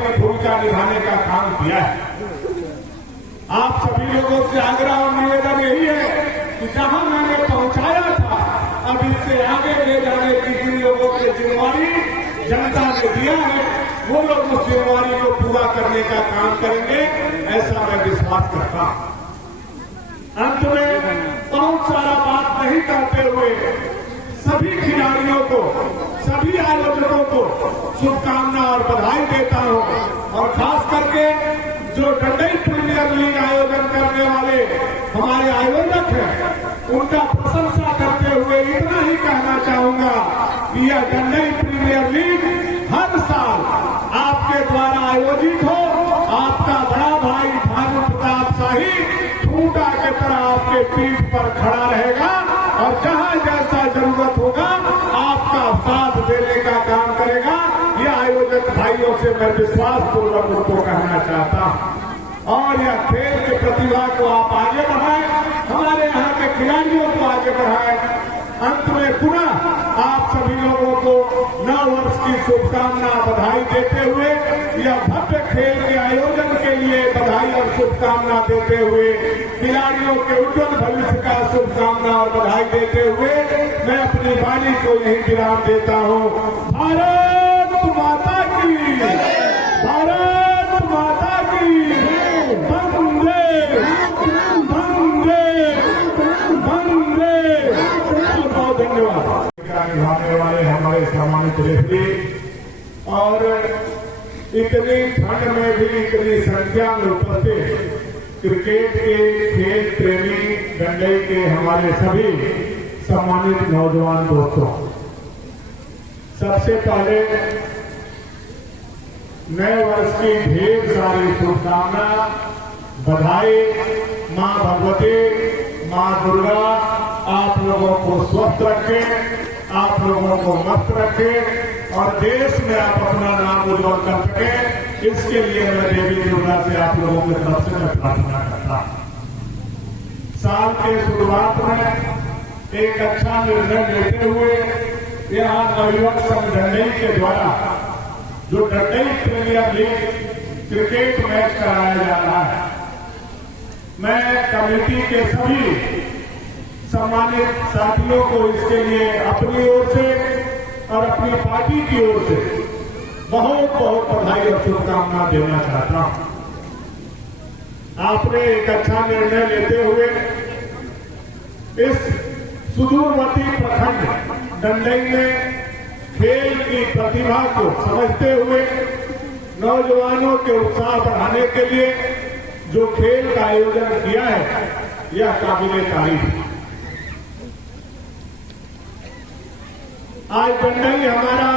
अपनी भूमिका निभाने का काम किया है। आप सभी लोगों से आग्रह और निवेदन यही है कि जहां मैंने पहुंचाया था, अब इससे आगे ले जाने की जिन लोगों की जिम्मेवारी जनता ने दिया है, वो लोग उस जिम्मेवारी को पूरा करने का काम करेंगे, ऐसा मैं विश्वास करता हूं। अंत में बहुत सारा बात नहीं करते हुए सभी खिलाड़ियों को, सभी आयोजकों को शुभकामना और बधाई देता हूं, और खास करके जो डंडई प्रीमियर लीग आयोजन करने वाले हमारे आयोजक हैं, उनका प्रशंसा करते हुए इतना ही कहना चाहूंगा कि यह डंडई प्रीमियर लीग हर साल आपके द्वारा आयोजित हो। आपका बड़ा भाई भानु प्रताप शाही ठूंठा की तरह आपके पीठ पर खड़ा रहेगा और जहां जैसा जरूरत होगा आपका साथ देने का काम करेगा। यह आयोजक भाइयों से मैं विश्वास पूर्वक उनको कहना चाहता हूं, और यह खेल की प्रतिभा को आप आगे बढ़ाएं, हमारे यहाँ के खिलाड़ियों को आगे बढ़ाएं। अंत में पुनः आप सभी लोगों को नव वर्ष की शुभकामना बधाई देते हुए, यह भव्य खेल के आयोजन के लिए बधाई और शुभकामना देते हुए, खिलाड़ियों के उज्जवल भविष्य का शुभकामना और बधाई देते हुए मैं अपनी वाणी को यही विराम देता हूँ। भारत माता की, भारत माता की, वंदे वंदे वंदे। बहुत धन्यवाद। निभाने वाले हमारे सम्मानित रेफरी, और इतनी ठंड में भी इतनी संख्या में उपस्थित क्रिकेट के खेल प्रेमी डंडई के हमारे सभी सम्मानित नौजवान दोस्तों, सबसे पहले नए वर्ष की ढेर सारी शुभकामना, बधाई। मां भगवती, मां दुर्गा आप लोगों को स्वस्थ रखे, आप लोगों को मस्त रखे, और देश में आप अपना नाम उज्जवल कर सके, इसके लिए मैं देवी दुर्गा से आप लोगों की तरफ से मैं प्रार्थना करता हूं। साल के शुरुआत में एक अच्छा निर्णय लेते हुए यहाँ नवयुवक संघ डंडई के द्वारा जो डंडई प्रीमियर लीग क्रिकेट मैच कराया जा रहा है, मैं कमेटी के सभी सम्मानित साथियों को इसके लिए अपनी ओर से और अपनी पार्टी की ओर से बहुत बहुत बधाई और शुभकामना देना चाहता हूं। आपने एक अच्छा निर्णय लेते हुए इस सुदूरवर्ती प्रखंड डंडई में खेल की प्रतिभा को समझते हुए नौजवानों के उत्साह बढ़ाने के लिए जो खेल का आयोजन किया है, यह काबिले तारीफ है। आज डंडई हमारा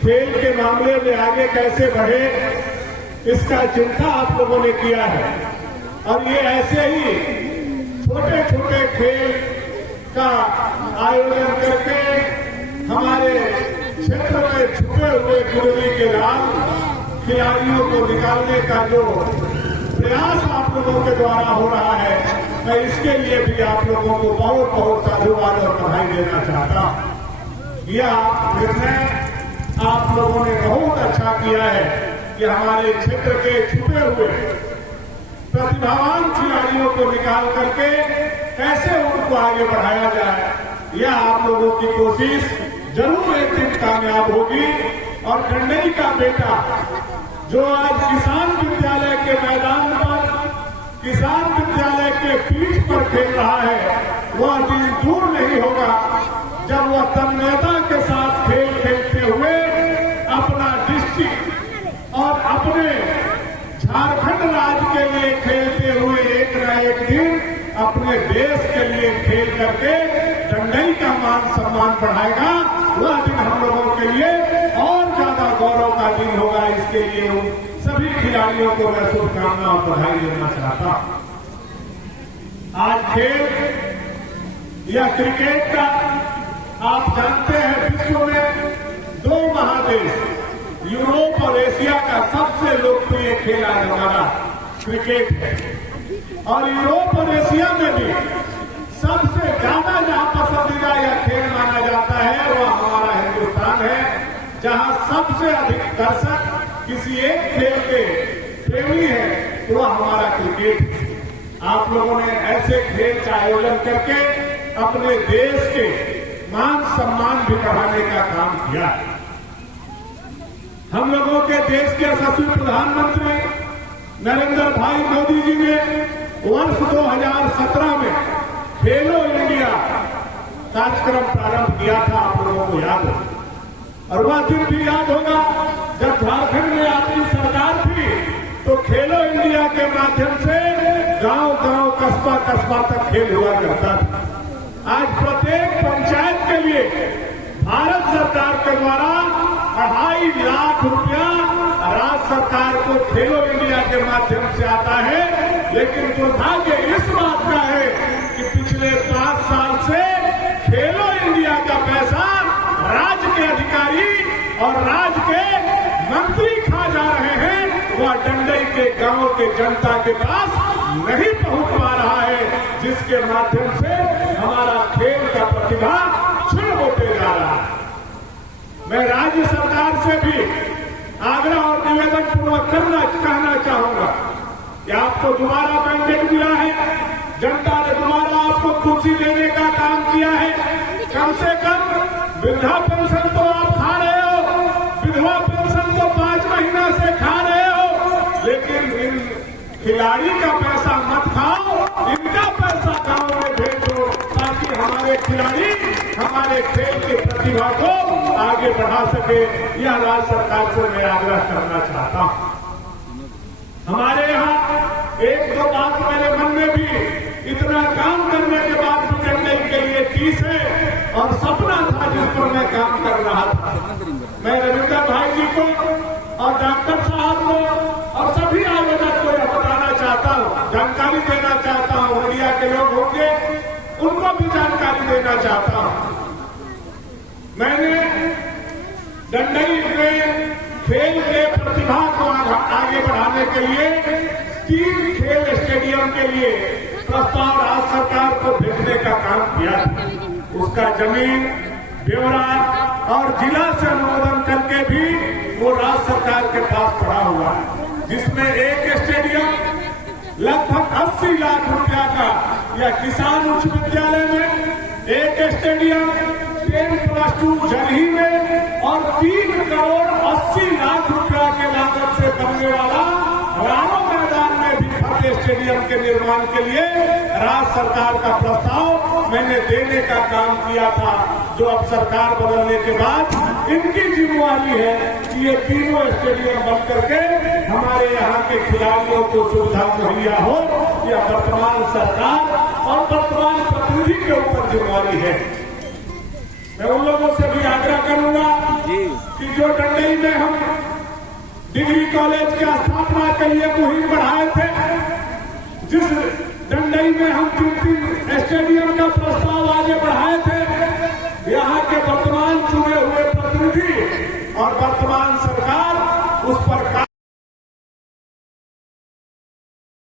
खेल के मामले में आगे कैसे बढ़े, इसका चिंता आप लोगों ने किया है, और ये ऐसे ही छोटे छोटे खेल का आयोजन करके हमारे क्षेत्र में छुपे हुए गुजरी के लाल खिलाड़ियों को निकालने का जो प्रयास आप लोगों के द्वारा हो रहा है, मैं इसके लिए भी आप लोगों को बहुत बहुत साधुवाद और बधाई देना चाहता हूं। यह निर्णय आप लोगों ने बहुत अच्छा किया है कि हमारे क्षेत्र के छुपे हुए प्रतिभावान खिलाड़ियों को निकाल करके कैसे उनको आगे बढ़ाया जाए, यह आप लोगों की कोशिश जरूर एक दिन कामयाब होगी। और डंडई का बेटा जो आज किसान विद्यालय के मैदान पर, किसान विद्यालय के पीठ पर खेल रहा है, वह दिन दूर नहीं होगा जब वह तन्मयता के साथ खेल खेलते हुए अपना डिस्ट्रिक्ट और अपने झारखंड राज्य के लिए खेलते हुए एक न एक दिन अपने देश के लिए खेल करके डंडई का मान सम्मान बढ़ाएगा। वह दिन हम लोगों के लिए और ज्यादा गौरव का दिन होगा। इसके लिए उन सभी खिलाड़ियों को मैं शुभकामना और बधाई देना चाहता हूं। आज खेल या क्रिकेट का आप जानते हैं, विश्व में 2 महादेश यूरोप और एशिया का सबसे लोकप्रिय खेल आज हमारा क्रिकेट है, और यूरोप और एशिया में भी सबसे ज्यादा जहां पसंदीदा यह खेल माना जाता है वह हमारा हिंदुस्तान है, जहां सबसे अधिक दर्शक किसी एक खेल के प्रेमी हैं तो वह हमारा क्रिकेट है। आप लोगों ने ऐसे खेल का आयोजन करके अपने देश के मान सम्मान भी बढ़ाने का काम किया है। हम लोगों के देश के यशस्वी प्रधानमंत्री नरेंद्र भाई मोदी जी ने वर्ष 2017 में खेलो इंडिया कार्यक्रम प्रारंभ किया था। आप लोगों को याद है और वह दिन भी याद होगा जब झारखंड में आपकी सरकार थी तो खेलो इंडिया के माध्यम से गांव-गांव, कस्बा-कस्बा तक खेल हुआ करता था। आज प्रत्येक पंचायत के लिए भारत सरकार के द्वारा 2.5 लाख रुपया राज्य सरकार को खेलो इंडिया के माध्यम से आता है। लेकिन दुर्भाग्य इस बात का है कि पिछले 5 साल से खेलो इंडिया का पैसा राज्य के अधिकारी और राज्य के मंत्री खा जा रहे हैं। वह डंडई के गांव के जनता के पास नहीं पहुंच पा रहा है, जिसके माध्यम से हमारा खेल का प्रतिभा क्षीण होते जा रहा है। मैं राज्य सरकार से भी आग्रह और निवेदन पूर्वक कहना चाहूंगा कि आपको दोबारा मैंडेट मिला है, जनता ने दोबारा आपको कुर्सी देने का काम किया है। कम से कम वृद्धा पेंशन तो आप खा रहे हो, विधवा पेंशन तो 5 महीना से खा रहे हो, लेकिन इन खिलाड़ी का पैसा मत खाओ, इनका पैसा गांव में भेजो ताकि हमारे खिलाड़ी हमारे खेल की प्रतिभा को आगे बढ़ा सके। यह राज्य सरकार से मैं आग्रह करना चाहता हूं। हमारे यहाँ 1-2 बात मेरे मन में भी इतना काम करने के बाद भी डंडई के लिए 30 है और सपना था जिस पर मैं काम कर रहा था। मैं रविंदर भाई जी को और डॉक्टर साहब को और सभी आयोजक को यह बताना चाहता हूँ, जानकारी देना चाहता हूँ। मीडिया के लोग होंगे उनको भी जानकारी देना चाहता हूँ। मैंने डंडई में खेल के प्रतिभा को आगे बढ़ाने के लिए 3 खेल स्टेडियम के लिए प्रस्ताव राज्य सरकार को भेजने का काम किया था। उसका जमीन ब्यौरा और जिला से अनुमोदन करके भी वो राज्य सरकार के पास पड़ा हुआ है, जिसमें एक स्टेडियम लगभग 80 लाख रुपया का या किसान उच्च विद्यालय में, एक स्टेडियम 10+2 जलही में और 3 करोड़ 80 लाख रुपया के लागत से बनने वाला राणो मैदान में भी भव्य स्टेडियम के निर्माण के लिए राज्य सरकार का प्रस्ताव मैंने देने का काम किया था, जो अब सरकार बदलने के बाद इनकी जिम्मेवारी है कि ये तीनों स्टेडियम बन करके हमारे यहाँ के खिलाड़ियों को सुविधा मुहैया हो। यह वर्तमान सरकार और वर्तमान प्रतिनिधि के ऊपर जिम्मेवारी है। मैं उन लोगों से भी आग्रह करूंगा कि जो डंडई में हम डिग्री कॉलेज की स्थापना के लिए मुहिम बढ़ाए थे, जिस डंडई में हम 3 स्टेडियम का प्रस्ताव आगे बढ़ाए थे, यहाँ के वर्तमान चुने हुए प्रतिनिधि और वर्तमान